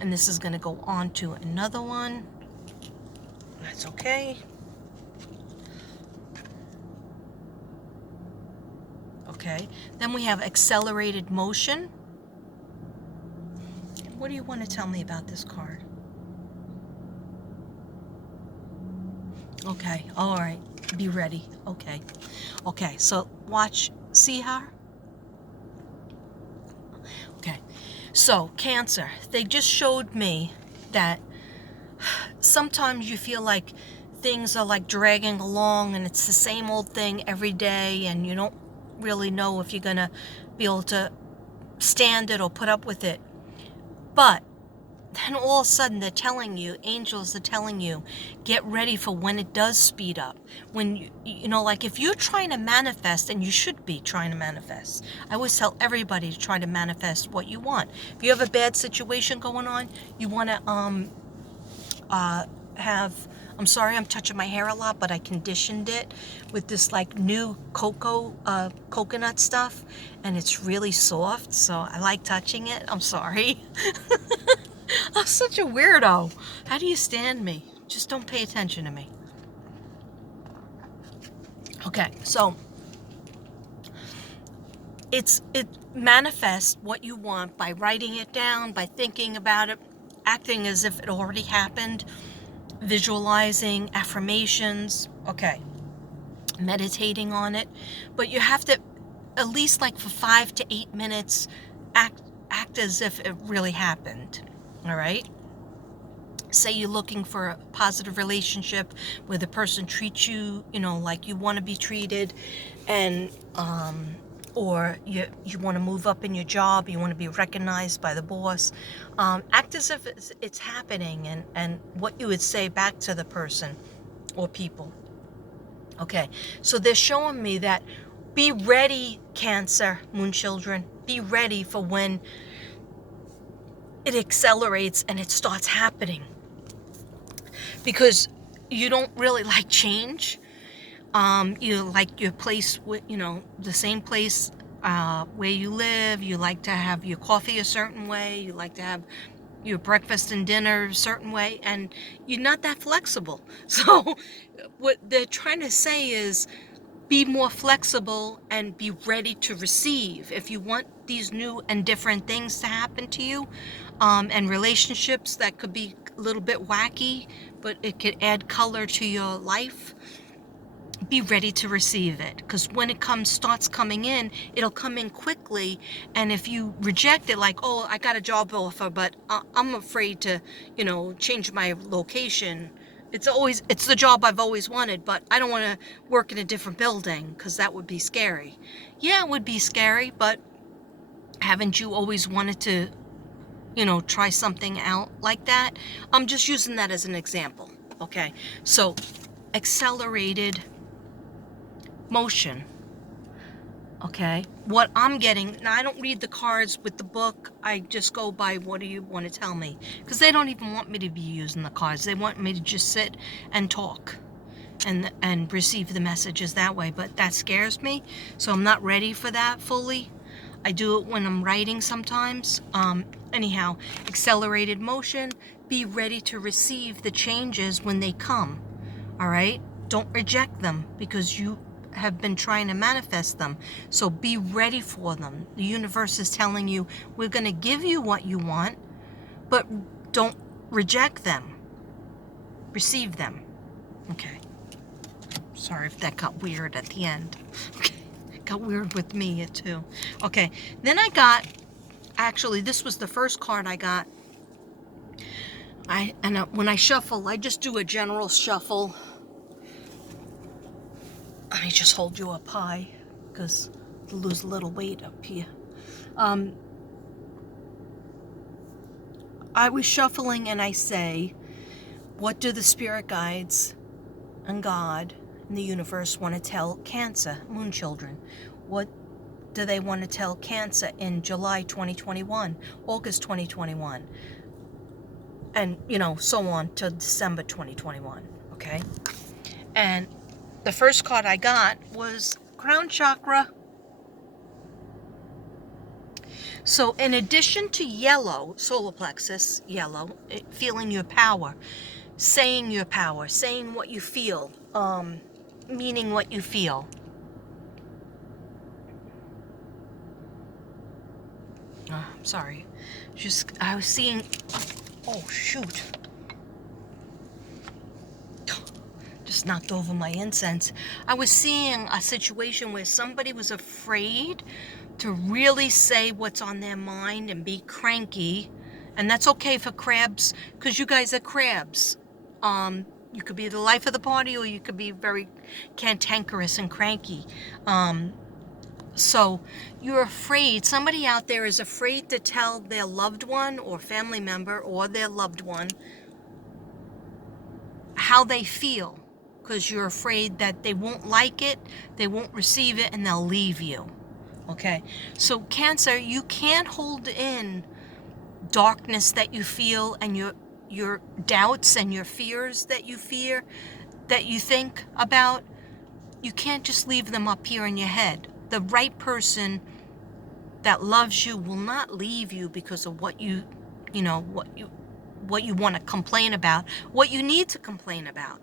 And this is going to go on to another one. That's okay. Okay. Then we have accelerated motion. What do you want to tell me about this card? Okay. All right. Be ready. Okay. Okay. So watch. See her? Okay. So Cancer. They just showed me that sometimes you feel like things are like dragging along and it's the same old thing every day and you don't really know if you're going to be able to stand it or put up with it. But then all of a sudden they're telling you, angels are telling you, get ready for when it does speed up. When, you know, like if you're trying to manifest, and you should be trying to manifest. I always tell everybody to try to manifest what you want. If you have a bad situation going on, you want to have, I'm sorry I'm touching my hair a lot, but I conditioned it with this like new coconut stuff, and it's really soft, so I like touching it. I'm sorry. I'm such a weirdo. How do you stand me? Just don't pay attention to me. Okay, so it manifests what you want by writing it down, by thinking about it, acting as if it already happened, visualizing, affirmations, okay, meditating on it. But you have to at least like for 5 to 8 minutes act as if it really happened. All right? Say you're looking for a positive relationship where the person treats you, you know, like you want to be treated, and or you want to move up in your job, you want to be recognized by the boss. Act as if it's happening, and what you would say back to the person or people. Okay, so they're showing me that be ready, Cancer, Moon children. Be ready for when it accelerates and it starts happening. Because you don't really like change. You like your place, you know, the same place where you live. You like to have your coffee a certain way. You like to have your breakfast and dinner a certain way, and you're not that flexible. So what they're trying to say is be more flexible and be ready to receive. If you want these new and different things to happen to you, and relationships that could be a little bit wacky, but it could add color to your life, be ready to receive it. Because when it starts coming in, it'll come in quickly. And if you reject it, like, oh, I got a job offer, but I'm afraid to, you know, change my location. It's the job I've always wanted, but I don't want to work in a different building because that would be scary. Yeah, it would be scary, but haven't you always wanted to, you know, try something out like that? I'm just using that as an example. Okay, so accelerated motion. Okay, what I'm getting now, I don't read the cards with the book. I just go by what do you want to tell me, because they don't even want me to be using the cards. They want me to just sit and talk and receive the messages that way, but that scares me, so I'm not ready for that fully. I do it when I'm writing sometimes. Anyhow, accelerated motion. Be ready to receive the changes when they come. All right, don't reject them because you have been trying to manifest them. So be ready for them. The universe is telling you, we're going to give you what you want, but don't reject them. Receive them. Okay. Sorry if that got weird at the end. Okay. It got weird with me too. Okay. Then I got, actually, this was the first card I got. When I shuffle, I just do a general shuffle. Let me just hold you up high because I lose a little weight up here. I was shuffling and I say, what do the spirit guides and God and the universe want to tell Cancer, Moon children? What do they want to tell Cancer in July 2021, August 2021, and, you know, so on to December 2021, okay? And the first card I got was Crown Chakra. So in addition to yellow, solar plexus, yellow, feeling your power, saying what you feel, meaning what you feel. I'm sorry. I was seeing, oh shoot. Just knocked over my incense. I was seeing a situation where somebody was afraid to really say what's on their mind and be cranky. And that's okay for crabs, because you guys are crabs. You could be the life of the party, or you could be very cantankerous and cranky. So you're afraid, somebody out there is afraid to tell their loved one or family member or their loved one how they feel, because you're afraid that they won't like it, they won't receive it, and they'll leave you. Okay, so Cancer, you can't hold in darkness that you feel, and your doubts and your fears that you think about. You can't just leave them up here in your head. The right person that loves you will not leave you because of what you want to complain about, what you need to complain about.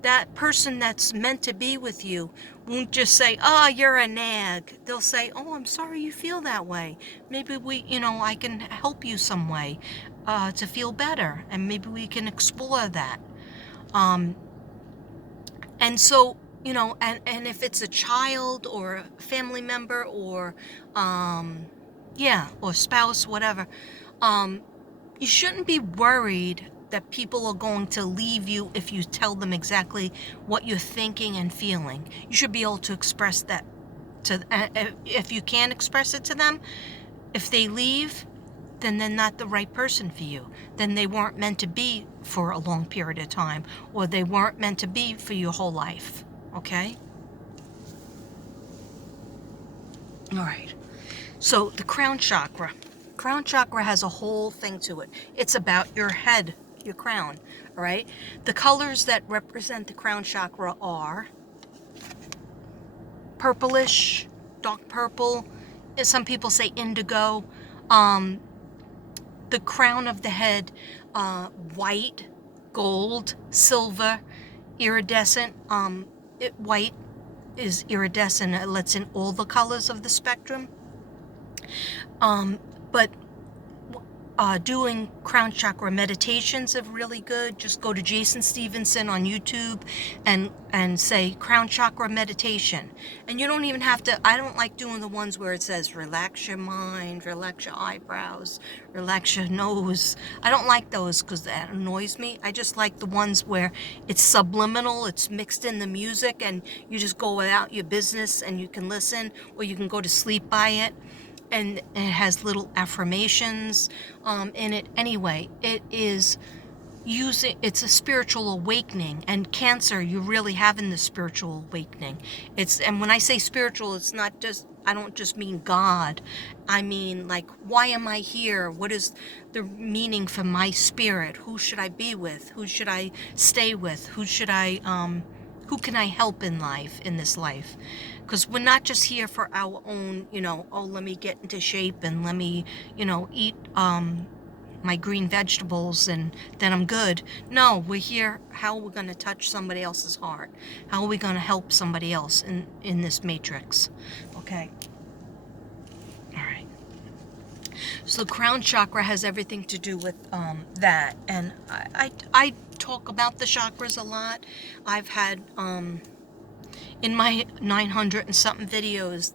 That person that's meant to be with you won't just say, oh, you're a nag. They'll say, oh, I'm sorry you feel that way. Maybe I can help you some way to feel better, and maybe we can explore that. And so, and if it's a child or a family member or, or spouse, whatever, you shouldn't be worried that people are going to leave you if you tell them exactly what you're thinking and feeling. You should be able to express that if you can express it to them. If they leave, then they're not the right person for you. Then they weren't meant to be for a long period of time, or they weren't meant to be for your whole life. Okay? All right. So the crown chakra. Crown chakra has a whole thing to it. It's about your head, your crown, all right? The colors that represent the crown chakra are purplish, dark purple, some people say indigo. The crown of the head, white, gold, silver, iridescent. White is iridescent. It lets in all the colors of the spectrum. But doing crown chakra meditations are really good. Just go to Jason Stevenson on YouTube and say crown chakra meditation. And you don't even have to, I don't like doing the ones where it says relax your mind, relax your eyebrows, relax your nose. I don't like those because that annoys me. I just like the ones where it's subliminal, it's mixed in the music, and you just go about your business and you can listen, or you can go to sleep by it. And it has little affirmations in it. Anyway, it's a spiritual awakening. And Cancer, you're really having the spiritual awakening. And when I say spiritual, it's not just, I don't just mean God. I mean, like, why am I here? What is the meaning for my spirit? Who should I be with? Who should I stay with? Who can I help in this life? Because we're not just here for our own, let me get into shape and let me, eat my green vegetables and then I'm good. No, we're here, how we're going to touch somebody else's heart. How are we going to help somebody else in this matrix? Okay. All right. So crown chakra has everything to do with that. And I talk about the chakras a lot. I've had... in my 900 and something videos,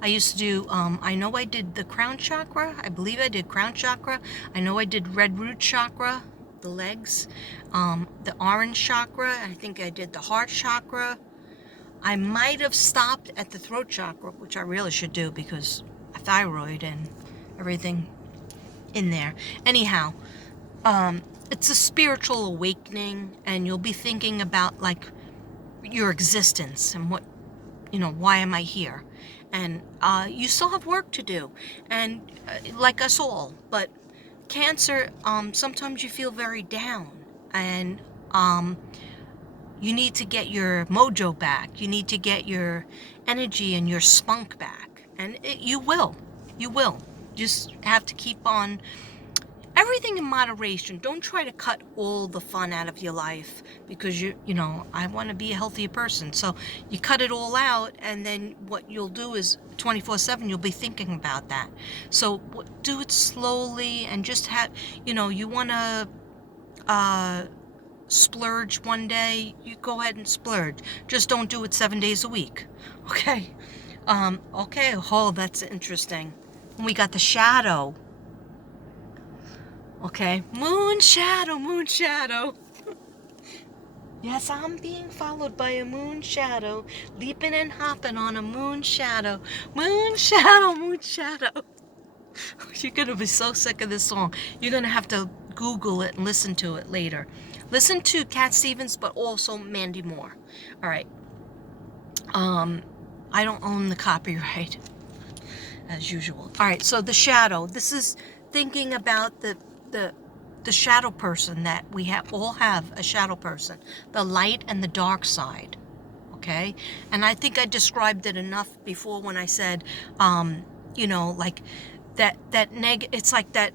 I used to do, I know I did the crown chakra. I believe I did crown chakra. I know I did red root chakra, the legs, the orange chakra. I think I did the heart chakra. I might have stopped at the throat chakra, which I really should do because a thyroid and everything in there. Anyhow, it's a spiritual awakening, and you'll be thinking about, like, your existence and why am I here? And you still have work to do, and like us all. But Cancer, sometimes you feel very down, and you need to get your mojo back. You need to get your energy and your spunk back, and you will. You will. Just have to keep on everything in moderation. Don't try to cut all the fun out of your life because you know, I want to be a healthier person. So you cut it all out, and then what you'll do is 24/7 you'll be thinking about that. So do it slowly and just have, you know, you want to splurge one day, you go ahead and splurge. Just don't do it 7 days a week. Okay. Okay. Oh, that's interesting. We got the shadow. Okay, moon shadow, moon shadow. Yes, I'm being followed by a moon shadow, leaping and hopping on a moon shadow. Moon shadow, moon shadow. You're going to be so sick of this song. You're going to have to Google it and listen to it later. Listen to Cat Stevens, but also Mandy Moore. All right. I don't own the copyright, as usual. All right, so the shadow. This is thinking about the shadow person that we all have a shadow person, the light and the dark side. Okay, and I think I described it enough before when I said, you know, like it's like that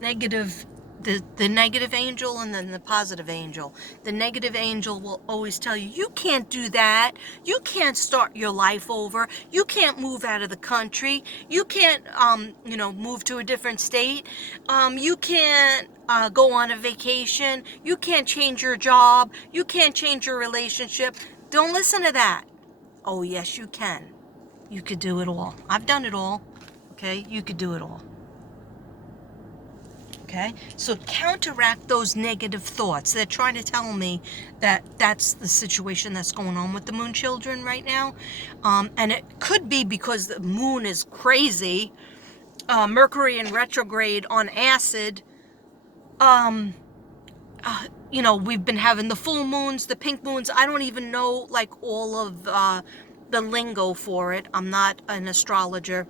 negative, the negative angel and then the positive angel. The negative angel will always tell you, you can't do that. You can't start your life over. You can't move out of the country. You can't, you know, move to a different state. You can't go on a vacation. You can't change your job. You can't change your relationship. Don't listen to that. Oh, yes, you can. You could do it all. I've done it all. Okay, you could do it all. Okay, so counteract those negative thoughts. They're trying to tell me that that's the situation that's going on with the moon children right now. And it could be because the moon is crazy, Mercury in retrograde on acid. You know, we've been having the full moons, the pink moons. I don't even know like all of the lingo for it. I'm not an astrologer.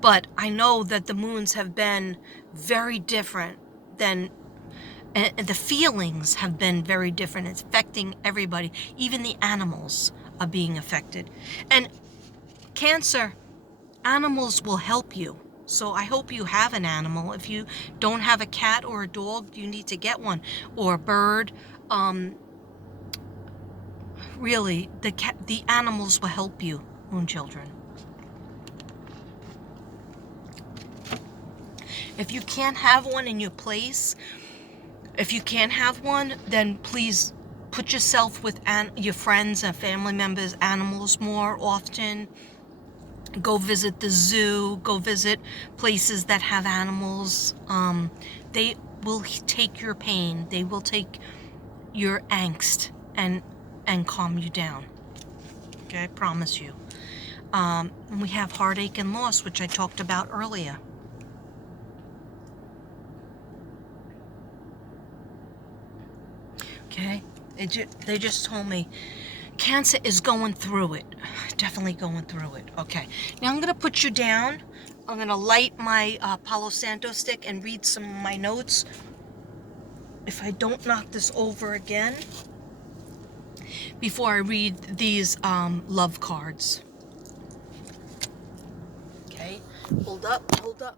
But I know that the moons have been very different than, and the feelings have been very different. It's affecting everybody. Even the animals are being affected. And Cancer, animals will help you. So I hope you have an animal. If you don't have a cat or a dog, you need to get one. Or a bird. Really, the animals will help you, moon children. If you can't have one in your place, if you can't have one, then please put yourself with your friends and family members' animals more often. Go visit the zoo. Go visit places that have animals. They will take your pain. They will take your angst and calm you down. Okay, I promise you. We have heartache and loss, which I talked about earlier. Okay, they just told me Cancer is going through it, definitely going through it. Okay, now I'm gonna put you down. I'm gonna light my Palo Santo stick and read some of my notes. If I don't knock this over again before I read these love cards. Okay, hold up, hold up.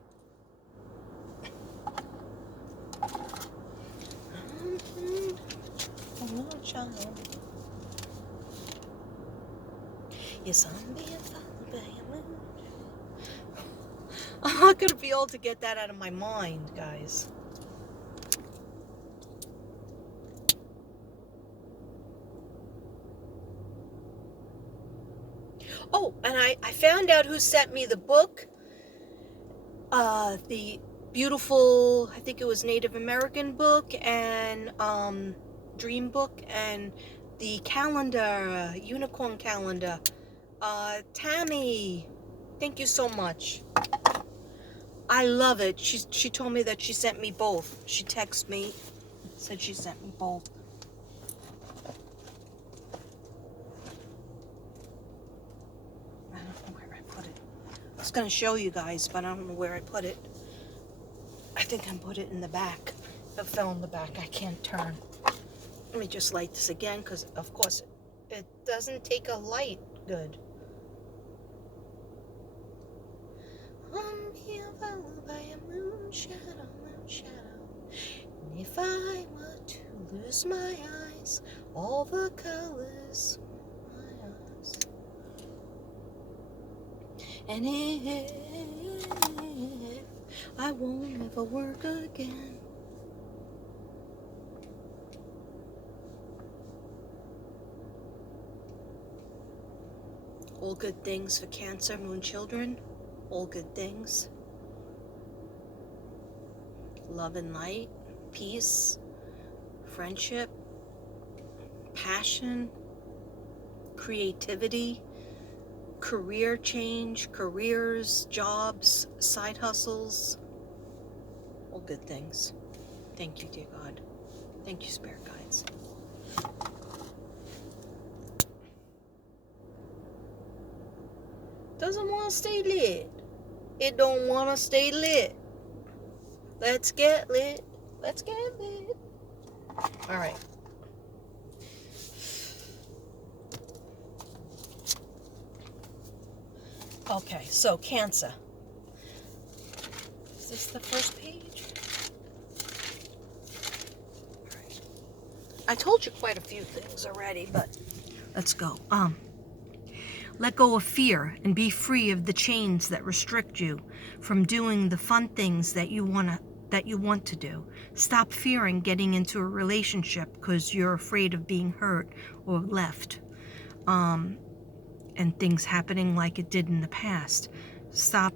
Yes, I'm being followed by a moon. I'm not gonna be able to get that out of my mind, guys. Oh, and I found out who sent me the book. The beautiful, I think it was Native American book, and dream book, and the calendar, unicorn calendar. Tammy, thank you so much. I love it. She told me that she sent me both. She texted me, said she sent me both. I don't know where I put it. I was going to show you guys, but I don't know where I put it. I think I put it in the back. It fell in the back. I can't turn. Let me just light this again, because of course it doesn't take a light good. close my eyes, all the colors, my eyes. And if I won't ever work again. All good things for Cancer, Moon children. All good things. Love and light, peace, friendship, passion, creativity, career change, careers, jobs, side hustles. All good things. Thank you, dear God. Thank you, Spirit Guides. Doesn't want to stay lit. It don't want to stay lit. Let's get lit. Let's get lit. All right. Okay, so Cancer. Is this the first page? All right. I told you quite a few things already, but let's go. Let go of fear and be free of the chains that restrict you from doing the fun things that you want to do. Stop fearing getting into a relationship because you're afraid of being hurt or left. And things happening like it did in the past. Stop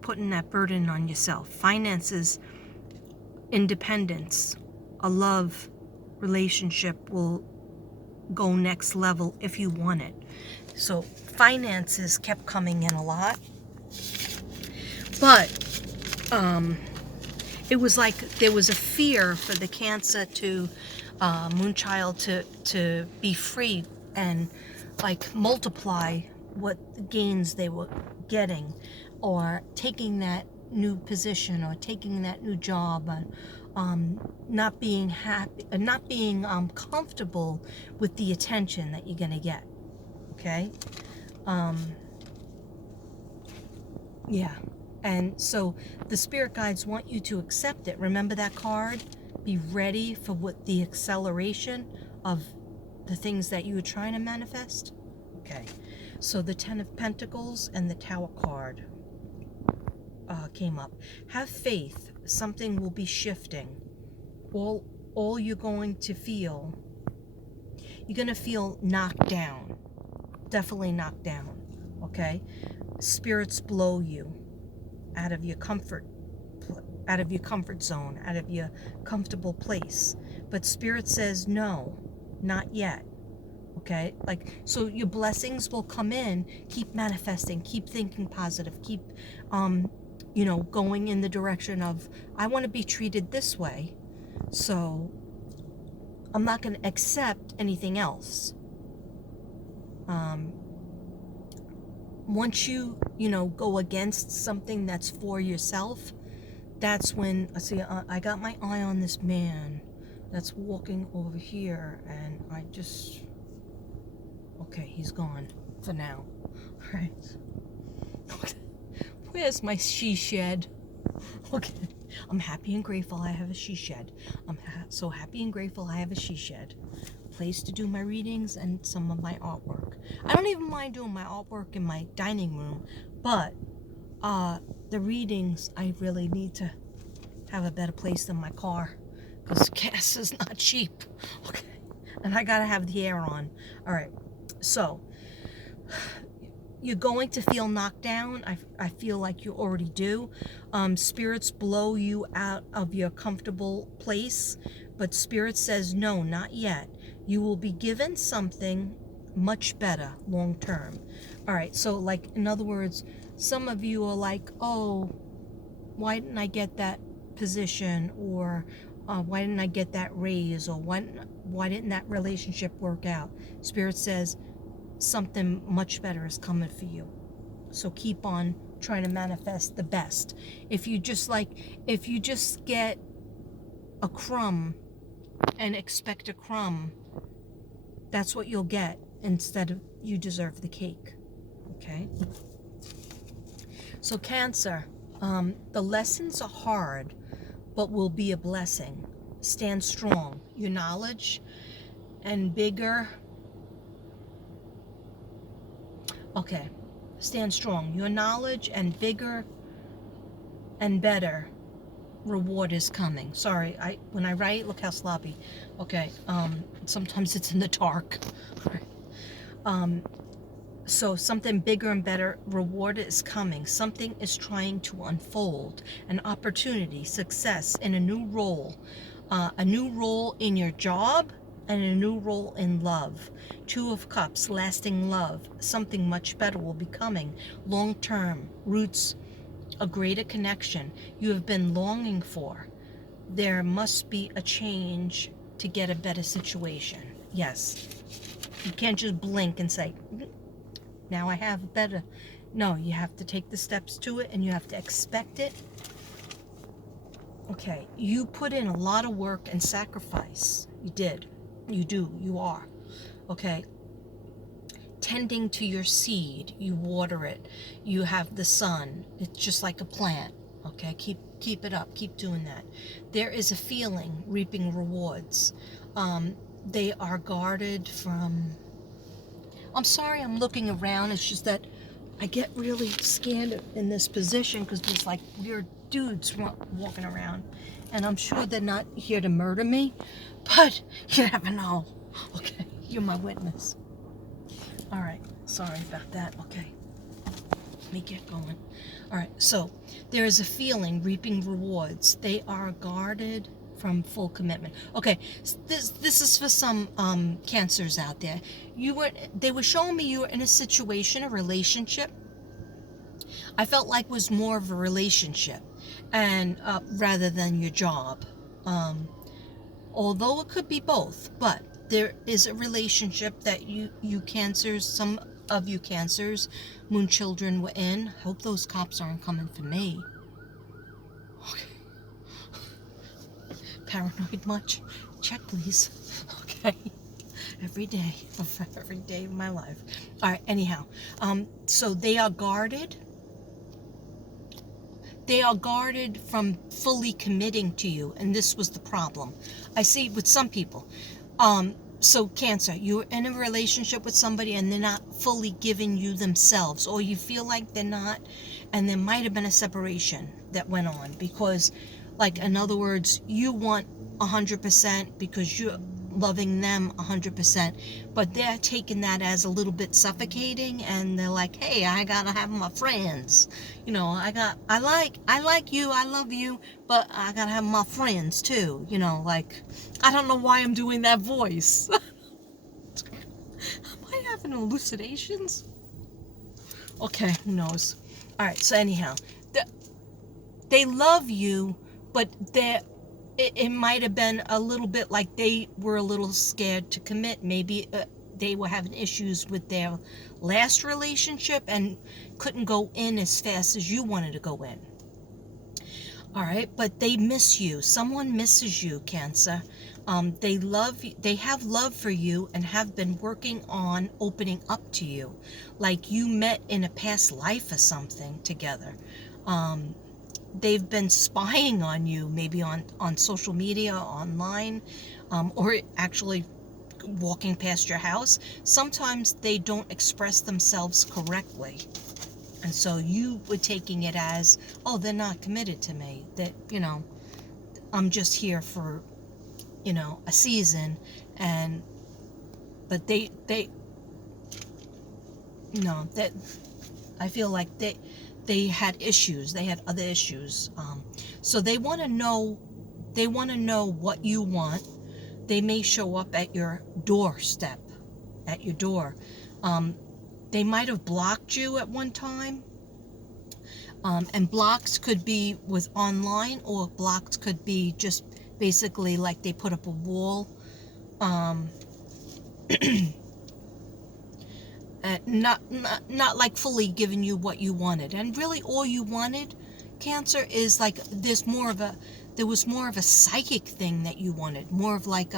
putting that burden on yourself. Finances, independence, a love relationship will go next level if you want it. So finances kept coming in a lot, but it was like there was a fear for the Cancer to Moonchild to be free and like multiply what gains they were getting, or taking that new position or taking that new job, and not being happy, not being comfortable with the attention that you're gonna get. Okay. Yeah. And so the spirit guides want you to accept it. Remember that card? Be ready for what the acceleration of the things that you were trying to manifest. Okay. So the 10 of Pentacles and the Tower card came up. Have faith. Something will be shifting. All you're going to feel, you're going to feel knocked down. Definitely knocked down. Okay. Spirits blow you out of your comfort zone, out of your comfortable place. But Spirit says, no, not yet. Okay? Like, so your blessings will come in. Keep manifesting, keep thinking positive, keep, going in the direction of, I want to be treated this way. So I'm not going to accept anything else. Once you go against something that's for yourself, that's when, see, I got my eye on this man that's walking over here, and I just, okay, he's gone for now. All right. Okay. Where's my she shed? Okay. I'm happy and grateful I have a she shed. I'm so happy and grateful I have a she shed. Place to do my readings and some of my artwork. I don't even mind doing my artwork in my dining room, but the readings, I really need to have a better place than my car, because gas is not cheap. Okay. And I gotta have the air on. All right. So you're going to feel knocked down. I feel like you already do. Spirits blow you out of your comfortable place, but Spirit says, no, not yet. You will be given something much better long term. All right, so like, in other words, some of you are like, oh, why didn't I get that position? Or why didn't I get that raise? Or why didn't that relationship work out? Spirit says something much better is coming for you. So keep on trying to manifest the best. If you just get a crumb and expect a crumb, that's what you'll get, instead of you deserve the cake. Okay? So Cancer, the lessons are hard, but will be a blessing. stand strong. Your knowledge and bigger. Okay. Stand strong. Your knowledge and bigger and better reward is coming. Sorry, when I write, look how sloppy. Okay. Sometimes it's in the dark. So something bigger and better reward is coming. Something is trying to unfold. An opportunity, success in a new role. A new role in your job and a new role in love. Two of Cups, lasting love. Something much better will be coming. Long-term, roots, a greater connection you have been longing for. There must be a change to get a better situation. Yes. You can't just blink and say, now I have a better. No, you have to take the steps to it and you have to expect it. Okay, you put in a lot of work and sacrifice. You did. You do. You are. Okay. Tending to your seed. You water it. You have the sun. It's just like a plant. Okay, keep it up. Keep doing that. There is a feeling, reaping rewards. They are guarded from... I'm sorry I'm looking around. It's just that I get really scared in this position because there's like weird dudes walking around. And I'm sure they're not here to murder me, but you never know. Okay, you're my witness. All right, sorry about that. Okay, let me get going. All right, so there is a feeling, reaping rewards. They are guarded from full commitment. Okay, this is for some Cancers out there. They were showing me you were in a situation, a relationship. I felt like was more of a relationship, and rather than your job. Although it could be both, but there is a relationship that you Cancers, some of you Cancers, moon children were in. Hope those cops aren't coming for me. Okay. Paranoid much? Check, please. Okay. Every day of my life. All right, anyhow. So they are guarded. They are guarded from fully committing to you, and this was the problem. I see with some people. So Cancer, you're in a relationship with somebody and they're not fully giving you themselves, or you feel like they're not, and there might have been a separation that went on because, like, in other words, you want 100% because you're loving them 100%, but they're taking that as a little bit suffocating, and they're like, hey, I gotta have my friends, you know, I like you, I love you, but I gotta have my friends too, you know, like, I don't know why I'm doing that voice. Am I having hallucinations? Okay, who knows. All right, so anyhow, they love you, but it might have been a little bit like they were a little scared to commit. Maybe they were having issues with their last relationship and couldn't go in as fast as you wanted to go in. All right, but they miss you. Someone misses you, Cancer. They love you. They have love for you and have been working on opening up to you, like you met in a past life or something together. They've been spying on you, maybe on social media, online, or actually walking past your house. Sometimes they don't express themselves correctly. And so you were taking it as, oh, they're not committed to me. That, you know, I'm just here for, you know, a season. But no, that I feel like they had issues. They had other issues. So they want to know what you want. They may show up at your doorstep, at your door. They might have blocked you at one time. And blocks could be with online, or blocks could be just basically like they put up a wall. Not like fully giving you what you wanted. And really all you wanted, Cancer, is like there was more of a psychic thing that you wanted. More of like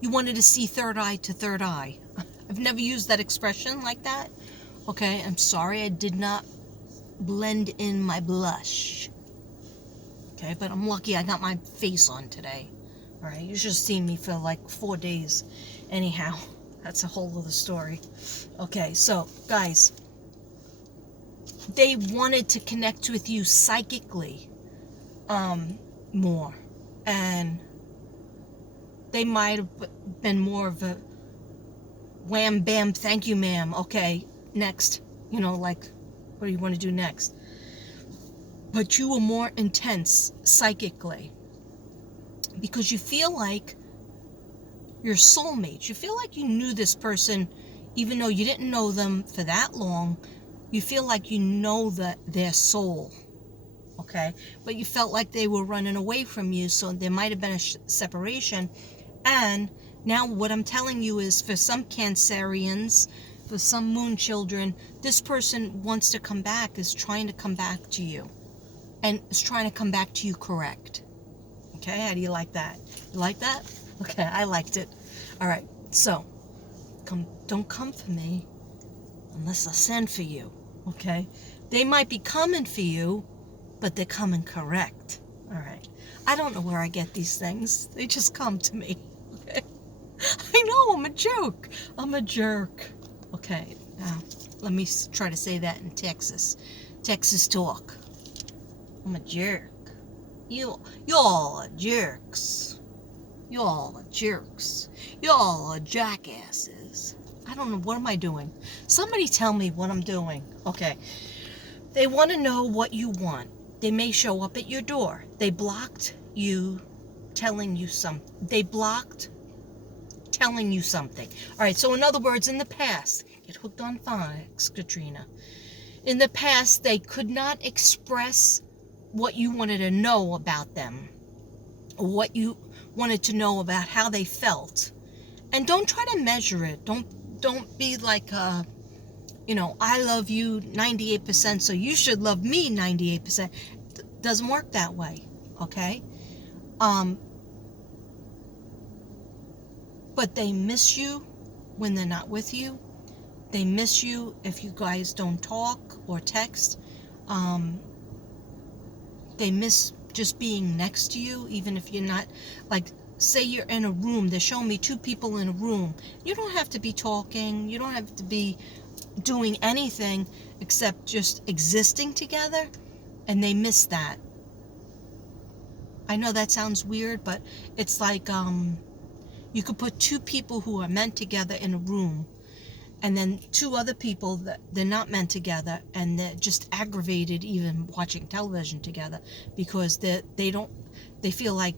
you wanted to see third eye to third eye. I've never used that expression like that. Okay, I'm sorry, I did not blend in my blush. Okay, but I'm lucky I got my face on today. All right, you should have seen me for like 4 days. Anyhow, that's a whole other story. Okay, so guys, they wanted to connect with you psychically more, and they might have been more of a wham bam thank you ma'am, okay, next, like, what do you want to do next? But you were more intense psychically because you feel like your soulmates. You feel like you knew this person even though you didn't know them for that long. You feel like you know their soul, okay? But you felt like they were running away from you, so there might have been a separation. And now what I'm telling you is, for some Cancerians, for some moon children, this person wants to come back, is trying to come back to you, and is trying to come back to you correct. Okay, how do you like that? You like that? Okay, I liked it. All right, so don't come for me unless I send for you. Okay, they might be coming for you, but they're coming correct. All right, I don't know where I get these things. They just come to me. Okay, I know I'm a joke. I'm a jerk. Okay, now let me try to say that in Texas talk. I'm a jerk. Y'all are jerks. Y'all are jerks. Y'all are jackasses. I don't know, what am I doing? Somebody tell me what I'm doing. Okay. They want to know what you want. They may show up at your door. They blocked you telling you something. They blocked telling you something. All right, so in other words, in the past, get hooked on phonics, Katrina. In the past, they could not express what you wanted to know about them, or what you wanted to know about how they felt. And don't try to measure it. Don't be like, I love you 98%, so you should love me 98%. Doesn't work that way, okay? But they miss you when they're not with you. They miss you if you guys don't talk or text. They miss just being next to you, even if you're not, like, say you're in a room. They're showing me 2 people in a room. You don't have to be talking. You don't have to be doing anything except just existing together, and they miss that. I know that sounds weird, but it's like you could put 2 people who are meant together in a room, and then 2 other people that they're not meant together, and they're just aggravated even watching television together because they feel like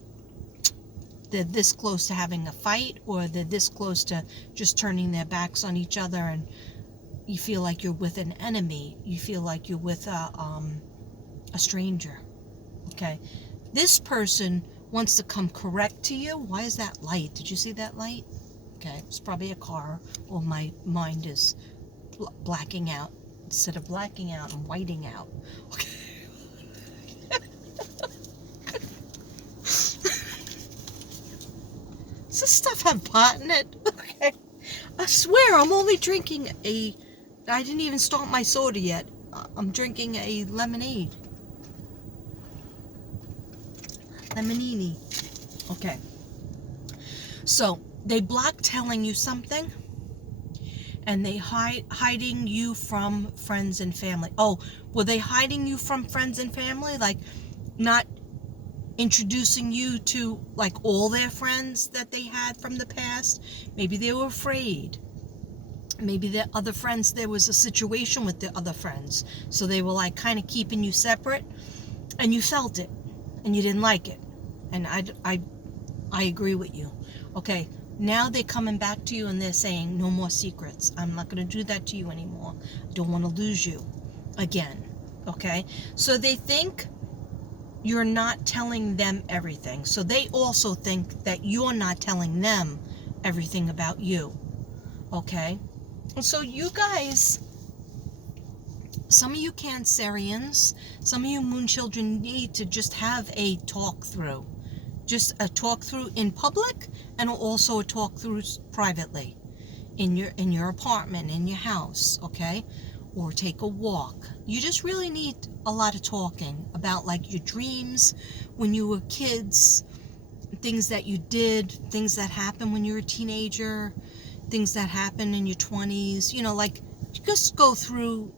they're this close to having a fight, or they're this close to just turning their backs on each other, and you feel like you're with an enemy. You feel like you're with a stranger. Okay, this person wants to come correct to you. Why is that light? Did you see that light? Okay, it's probably a car, or my mind is blacking out. Instead of blacking out, I'm whiting out. Okay. Does this stuff have pot in it? Okay. I swear I'm only drinking I didn't even start my soda yet. I'm drinking a lemonade. Lemonini. Okay. So, they block telling you something, and they hiding you from friends and family. Oh, were they hiding you from friends and family? Like, not introducing you to, like, all their friends that they had from the past? Maybe they were afraid. Maybe their other friends, there was a situation with their other friends, so they were like kind of keeping you separate, and you felt it, and you didn't like it. And I agree with you. Okay, now they're coming back to you and they're saying, no more secrets. I'm not going to do that to you anymore. I don't want to lose you again. Okay, so they think you're not telling them everything. So they also think that you're not telling them everything about you. Okay, and so you guys, some of you Cancerians, some of you moon children need to just have a talk through. Just a talk through in public, and also a talk through privately in your apartment, in your house, okay? or take a walk. You just really need a lot of talking about like your dreams when you were kids, things that you did, things that happened when you were a teenager, things that happened in your 20s, like just go through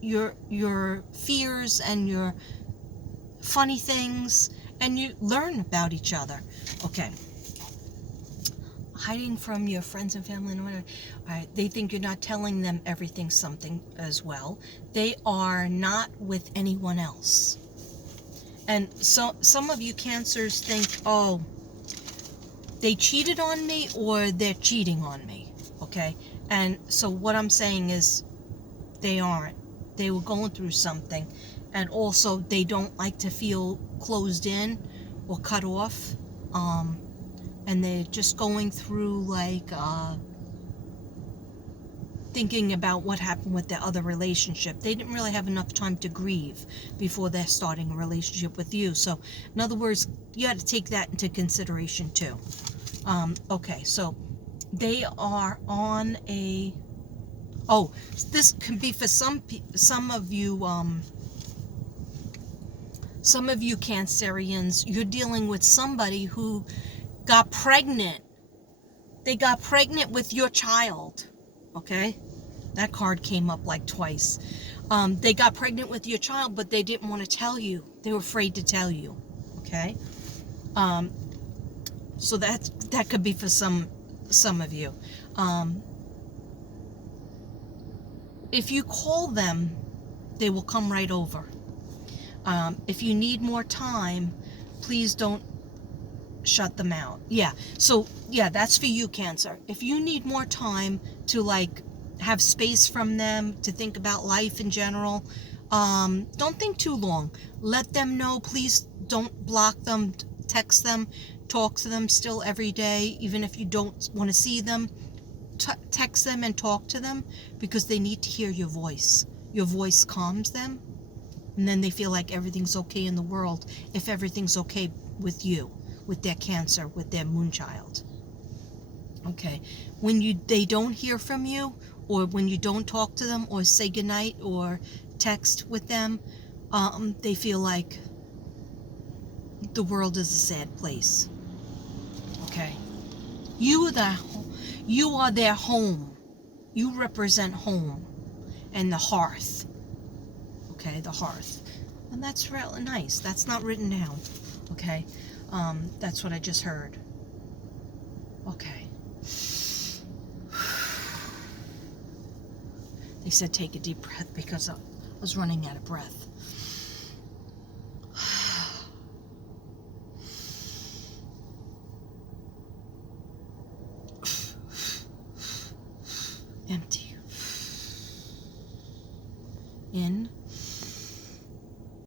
your fears and your funny things, and you learn about each other. Okay. Hiding from your friends and family and whatever. All right, they think you're not telling them everything, something as well. They are not with anyone else. And so some of you Cancers think, oh, they cheated on me or they're cheating on me. Okay? And so what I'm saying is they aren't. They were going through something. And also they don't like to feel closed in or cut off. And they're just going through like thinking about what happened with their other relationship. They didn't really have enough time to grieve before they're starting a relationship with you. So in other words, you got to take that into consideration too. Okay, so they are on a, oh, this can be for some of you Cancerians. You're dealing with somebody who got pregnant. They got pregnant with your child. Okay? That card came up like twice. They got pregnant with your child, but they didn't want to tell you. They were afraid to tell you. Okay? So that could be for some of you. If you call them, they will come right over. If you need more time, please don't shut them out. Yeah. So yeah, that's for you, Cancer. If you need more time to like have space from them, to think about life in general, don't think too long. Let them know. Please don't block them. Text them. Talk to them still every day, even if you don't want to see them. Text them and talk to them, because they need to hear your voice. Your voice calms them, and then they feel like everything's okay in the world if everything's okay with you, with their Cancer, with their Moonchild. Okay, when they don't hear from you, or when you don't talk to them or say goodnight or text with them, they feel like the world is a sad place. Okay, you are their home. You represent home and the hearth. Okay, the hearth. And that's really nice. That's not written down. Okay, that's what I just heard. Okay. They said take a deep breath because I was running out of breath. Empty. In.